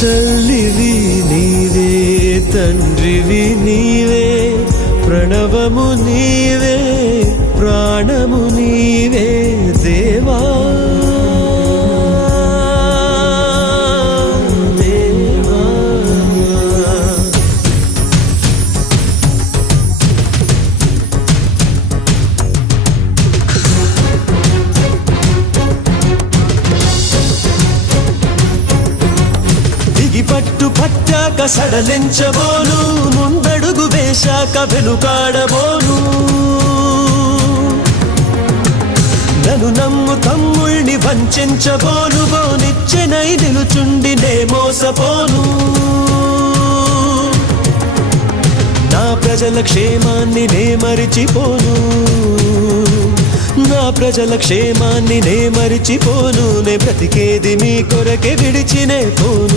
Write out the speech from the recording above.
తల్లివి నీవే, తండ్రివి నీవే, ప్రణవము నీవే, ప్రాణము నీవే దేవా. పట్టు పట్టాక సడలించబోను, ముందడుగు వేశాక వెనుకాడబోను. నన్ను నమ్ము తమ్ముళ్ళని వంచబోను, నిచ్చెనై నిలుచుండి నే మోసపోను. నా ప్రజల క్షేమాన్ని నే మరిచిపోను, నా ప్రజల క్షేమాన్ని నే మరిచిపోను. నే బ్రతికేది మీ కొరకే విడిచినే పోను.